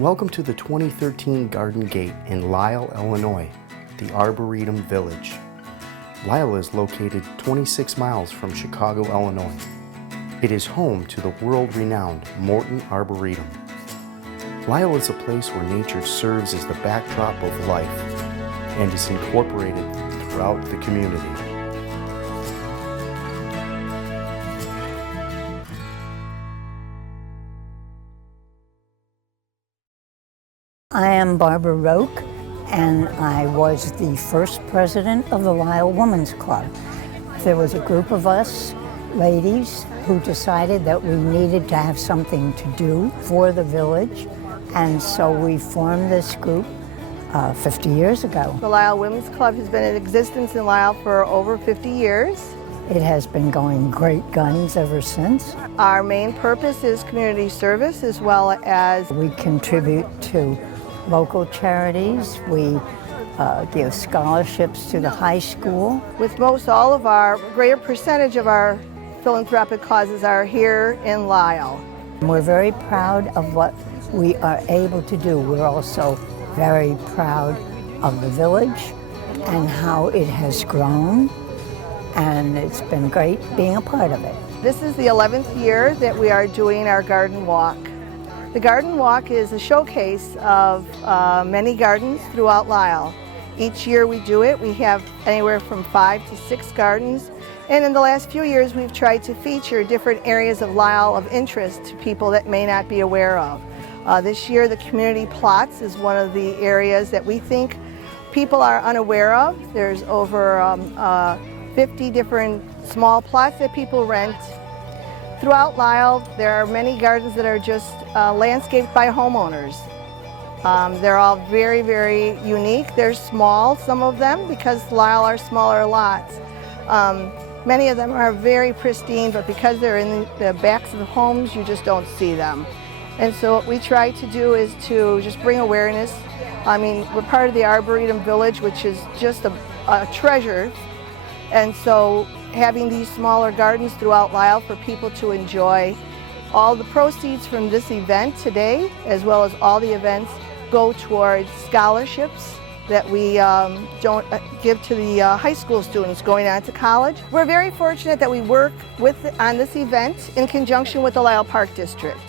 Welcome to the 2013 Garden Gate in Lisle, Illinois, the Arboretum Village. Lisle is located 26 miles from Chicago, Illinois. It is home to the world-renowned Morton Arboretum. Lisle is a place where nature serves as the backdrop of life and is incorporated throughout the community. I am Barbara Roque, and I was the first president of the Lisle Women's Club. There was a group of us ladies who decided that we needed to have something to do for the village, and so we formed this group 50 years ago. The Lisle Women's Club has been in existence in Lisle for over 50 years. It has been going great guns ever since. Our main purpose is community service, as well as we contribute to local charities. We give scholarships to the high school. With most all of our, greater percentage of our philanthropic causes are here in Lisle. We're very proud of what we are able to do. We're also very proud of the village and how it has grown, and it's been great being a part of it. This is the 11th year that we are doing our garden walk. The Garden Walk is a showcase of many gardens throughout Lisle. Each year we do it. We have anywhere from 5 to 6 gardens. And in the last few years we've tried to feature different areas of Lisle of interest to people that may not be aware of. This year the community plots is one of the areas that we think people are unaware of. There's over 50 different small plots that people rent. Throughout Lisle, there are many gardens that are just landscaped by homeowners. They're all very, very unique. They're small, some of them, because Lisle are smaller lots. Many of them are very pristine, but because they're in the backs of the homes, you just don't see them. And so what we try to do is to just bring awareness. I mean, we're part of the Arboretum Village, which is just a treasure. And so having these smaller gardens throughout Lisle for people to enjoy. All the proceeds from this event today, as well as all the events, go towards scholarships that we don't give to the high school students going on to college. We're very fortunate that we work on this event in conjunction with the Lisle Park District.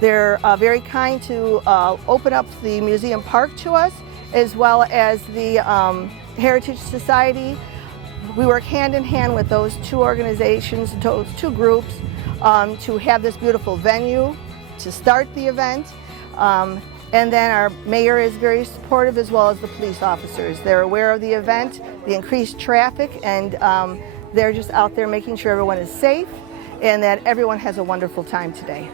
They're very kind to open up the museum park to us, as well as the Heritage Society. We work hand in hand with those two organizations, those two groups, to have this beautiful venue, to start the event. And then our mayor is very supportive, as well as the police officers. They're aware of the event, the increased traffic, and they're just out there making sure everyone is safe and that everyone has a wonderful time today.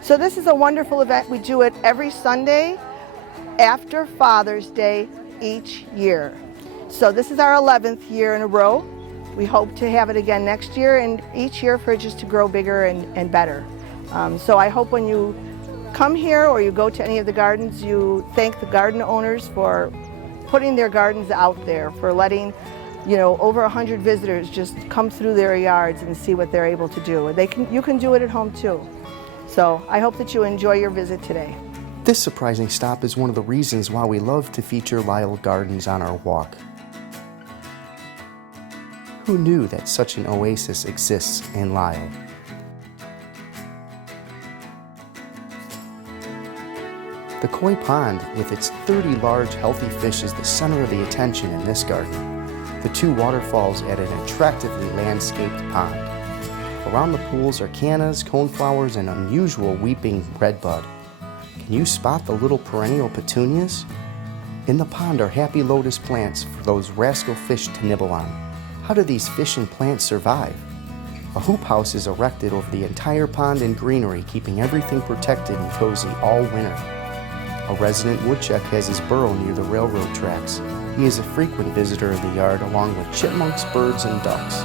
So this is a wonderful event. We do it every Sunday after Father's Day each year. So this is our 11th year in a row. We hope to have it again next year, and each year for it just to grow bigger and better. So I hope when you come here or you go to any of the gardens, you thank the garden owners for putting their gardens out there, for letting, you know, over 100 visitors just come through their yards and see what they're able to do. You can do it at home too. So I hope that you enjoy your visit today. This surprising stop is one of the reasons why we love to feature Lisle Gardens on our walk. Who knew that such an oasis exists in Lisle? The koi pond, with its 30 large, healthy fish, is the center of the attention in this garden. The 2 waterfalls add an attractively landscaped pond. Around the pools are cannas, coneflowers, and unusual weeping redbud. Can you spot the little perennial petunias? In the pond are happy lotus plants for those rascal fish to nibble on. How do these fish and plants survive? A hoop house is erected over the entire pond and greenery, keeping everything protected and cozy all winter. A resident woodchuck has his burrow near the railroad tracks. He is a frequent visitor of the yard, along with chipmunks, birds, and ducks.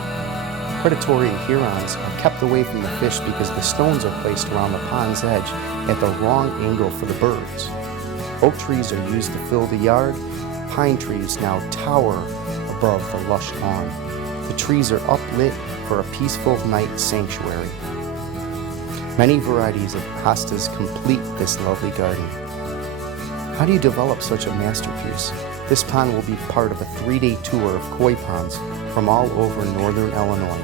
Predatory herons are kept away from the fish because the stones are placed around the pond's edge at the wrong angle for the birds. Oak trees are used to fill the yard. Pine trees now tower above the lush lawn. The trees are uplit for a peaceful night sanctuary. Many varieties of hostas complete this lovely garden. How do you develop such a masterpiece? This pond will be part of a 3-day tour of koi ponds from all over northern Illinois.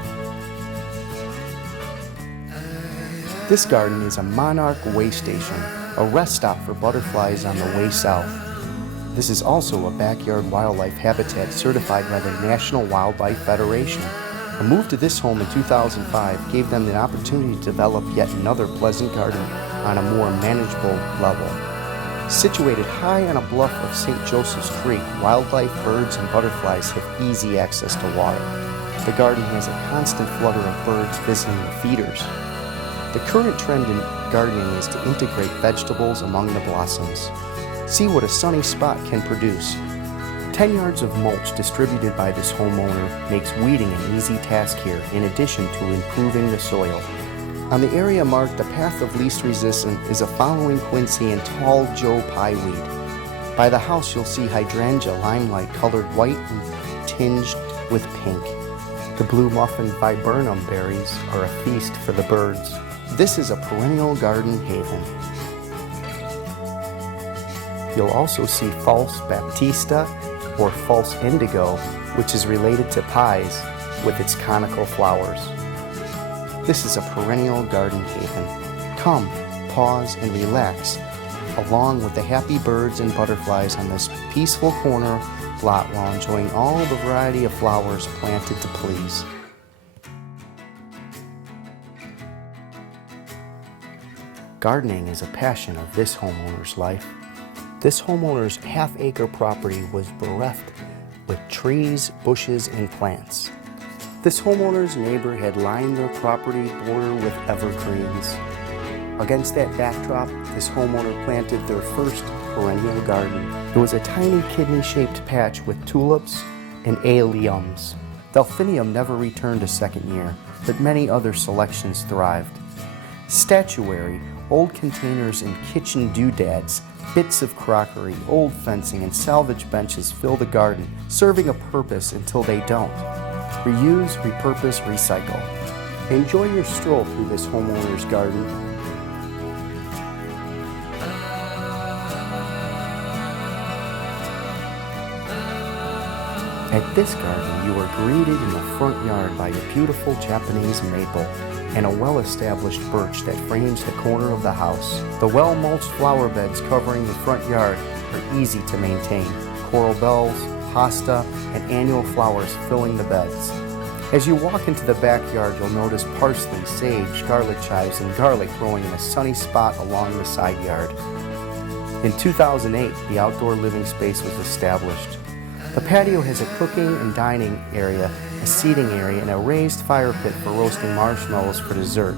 This garden is a monarch way station, a rest stop for butterflies on the way south. This is also a backyard wildlife habitat certified by the National Wildlife Federation. A move to this home in 2005 gave them the opportunity to develop yet another pleasant garden on a more manageable level. Situated high on a bluff of St. Joseph's Creek, wildlife, birds, and butterflies have easy access to water. The garden has a constant flutter of birds visiting the feeders. The current trend in gardening is to integrate vegetables among the blossoms. See what a sunny spot can produce. 10 yards of mulch distributed by this homeowner makes weeding an easy task here, in addition to improving the soil. On the area marked the path of least resistance is a following quincy and tall Joe Pye weed. By the house you'll see hydrangea limelight colored white and tinged with pink. The blue muffin viburnum berries are a feast for the birds. This is a perennial garden haven. You'll also see false baptista or false indigo, which is related to pies with its conical flowers. This is a perennial garden haven. Come, pause, and relax, along with the happy birds and butterflies on this peaceful corner lot while enjoying all the variety of flowers planted to please. Gardening is a passion of this homeowner's life. This homeowner's half-acre property was bereft with trees, bushes, and plants. This homeowner's neighbor had lined their property border with evergreens. Against that backdrop, this homeowner planted their first perennial garden. It was a tiny kidney-shaped patch with tulips and alliums. Delphinium never returned a second year, but many other selections thrived. Statuary, old containers and kitchen doodads, bits of crockery, old fencing, and salvage benches fill the garden, serving a purpose until they don't. Reuse, repurpose, recycle. Enjoy your stroll through this homeowner's garden. At this garden, you are greeted in the front yard by a beautiful Japanese maple and a well-established birch that frames the corner of the house. The well-mulched flower beds covering the front yard are easy to maintain. Coral bells, hosta, and annual flowers filling the beds. As you walk into the backyard, you'll notice parsley, sage, garlic chives, and garlic growing in a sunny spot along the side yard. In 2008, the outdoor living space was established. The patio has a cooking and dining area, a seating area, and a raised fire pit for roasting marshmallows for dessert.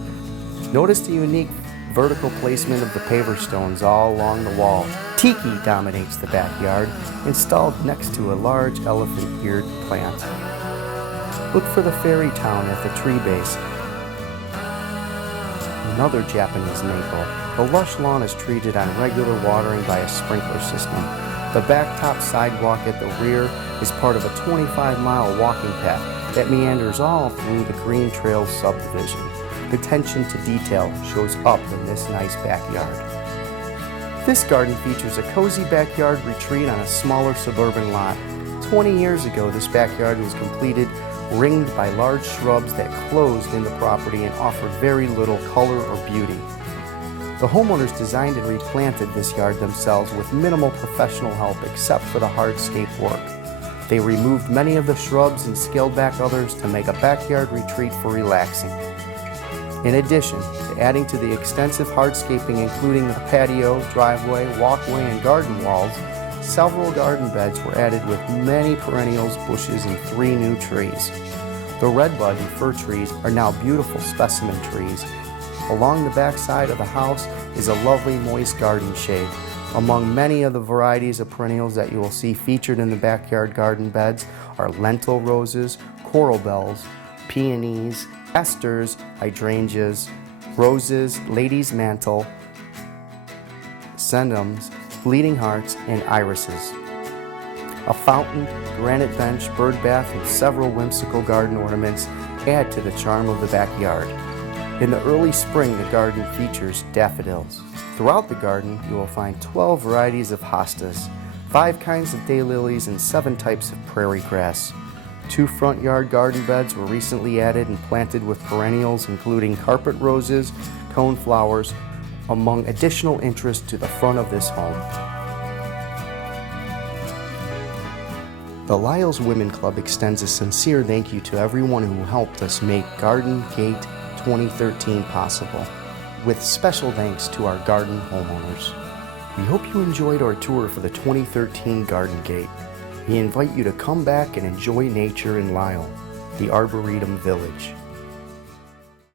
Notice the unique vertical placement of the paver stones all along the wall. Tiki dominates the backyard, installed next to a large elephant-eared plant. Look for the fairy town at the tree base. Another Japanese maple. The lush lawn is treated on regular watering by a sprinkler system. The blacktop sidewalk at the rear is part of a 25-mile walking path that meanders all through the Green Trails subdivision. The attention to detail shows up in this nice backyard. This garden features a cozy backyard retreat on a smaller suburban lot. 20 years ago, this backyard was completed, ringed by large shrubs that closed in the property and offered very little color or beauty. The homeowners designed and replanted this yard themselves with minimal professional help except for the hardscape work. They removed many of the shrubs and scaled back others to make a backyard retreat for relaxing. In addition to adding to the extensive hardscaping including the patio, driveway, walkway, and garden walls, several garden beds were added with many perennials, bushes, and 3 new trees. The redbud and fir trees are now beautiful specimen trees. Along the back side of the house is a lovely moist garden shade. Among many of the varieties of perennials that you will see featured in the backyard garden beds are lentil roses, coral bells, peonies, asters, hydrangeas, roses, lady's mantle, sedums, bleeding hearts, and irises. A fountain, granite bench, bird bath, and several whimsical garden ornaments add to the charm of the backyard. In the early spring, the garden features daffodils. Throughout the garden, you will find 12 varieties of hostas, 5 kinds of daylilies, and 7 types of prairie grass. 2 front yard garden beds were recently added and planted with perennials including carpet roses, cone flowers, among additional interest to the front of this home. The Lisle's Women Club extends a sincere thank you to everyone who helped us make Garden Gait 2013 possible, with special thanks to our garden homeowners. We hope you enjoyed our tour for the 2013 Garden Gait. We invite you to come back and enjoy nature in Lisle, the Arboretum Village.